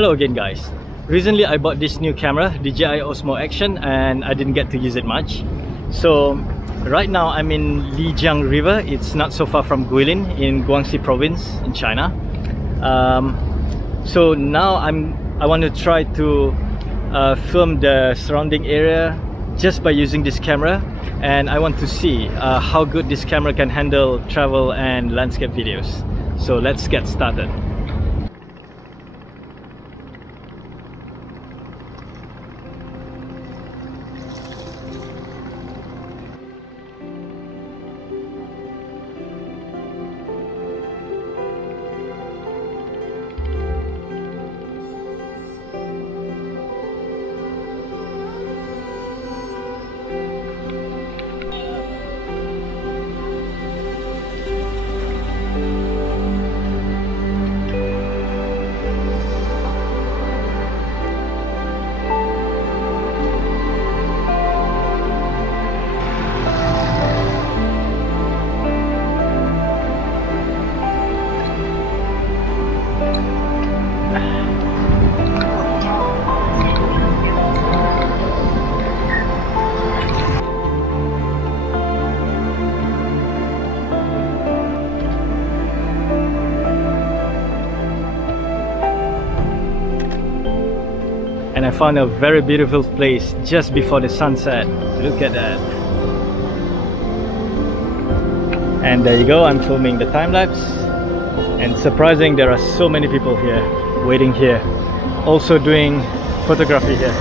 Hello again guys. Recently I bought this new camera, DJI Osmo Action, and I didn't get to use it much. So right now I'm in Lijiang River. It's not so far from Guilin in Guangxi province in China. So now I want to try to film the surrounding area just by using this camera, and I want to see how good this camera can handle travel and landscape videos. So let's get started. And I found a very beautiful place just before the sunset. Look at that. And there you go, I'm filming the time-lapse. And surprising, there are so many people here, waiting here, also doing photography here.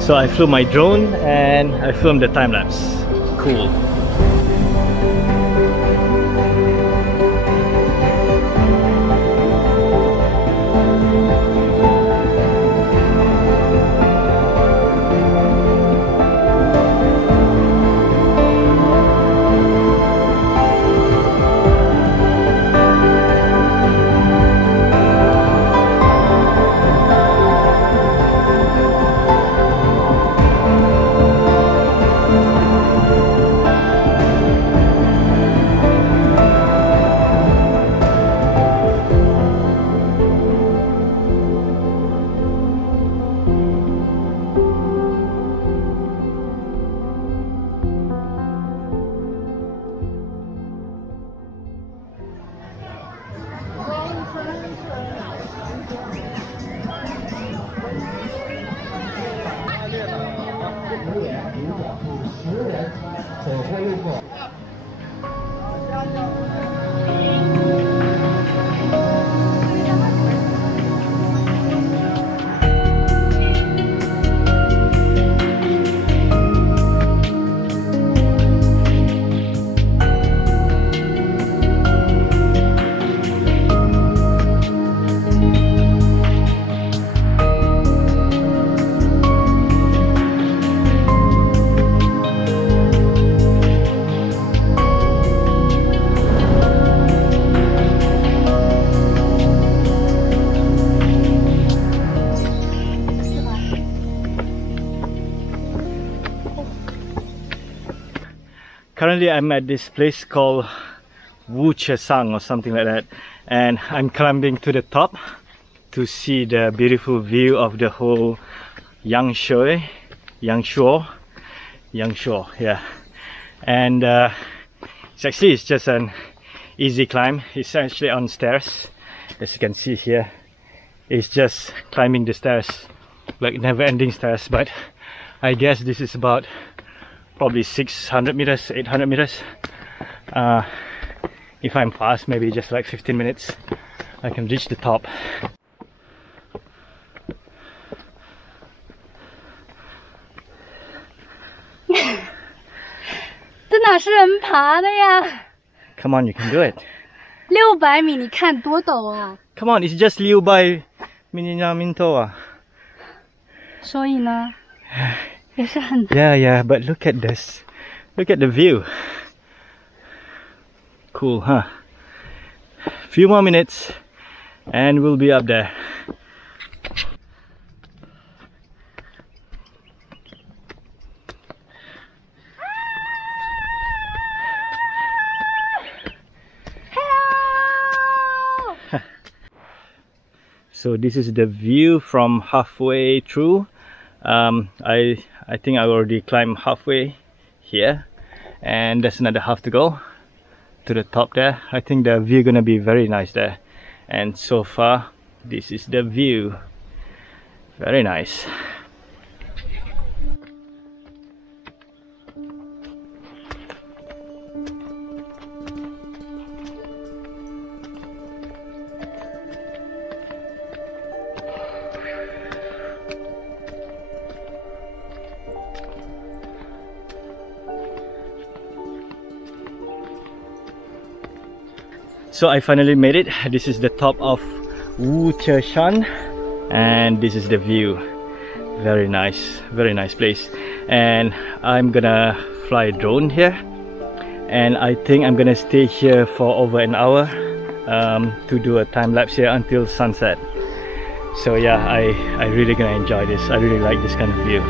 So I flew my drone and I filmed the time-lapse. Cool. Currently I'm at this place called Xiang or something like that, and I'm climbing to the top to see the beautiful view of the whole Yangshuo, yeah. And it's just an easy climb. It's actually on stairs, as you can see here. It's just climbing the stairs, like never-ending stairs, but I guess this is about probably 600 meters, 800 meters. If I'm fast, maybe just like 15 minutes, I can reach the top. 这哪是人爬的呀 Come on, you can do it. ？600米，你看多陡啊！ Come on, it's just liu by minto啊。所以呢，也是很。Yeah, but look at this. Look at the view. Cool, huh? Few more minutes and we'll be up there. So this is the view from halfway through. I think I already climbed halfway here, and there's another half to go to the top there. I think the view gonna be very nice there, and so far this is the view. Very nice. So I finally made it. This is the top of Chi Shan, and this is the view. Very nice place. And I'm gonna fly a drone here, and I think I'm gonna stay here for over an hour to do a time lapse here until sunset. So yeah, I really gonna enjoy this. I really like this kind of view.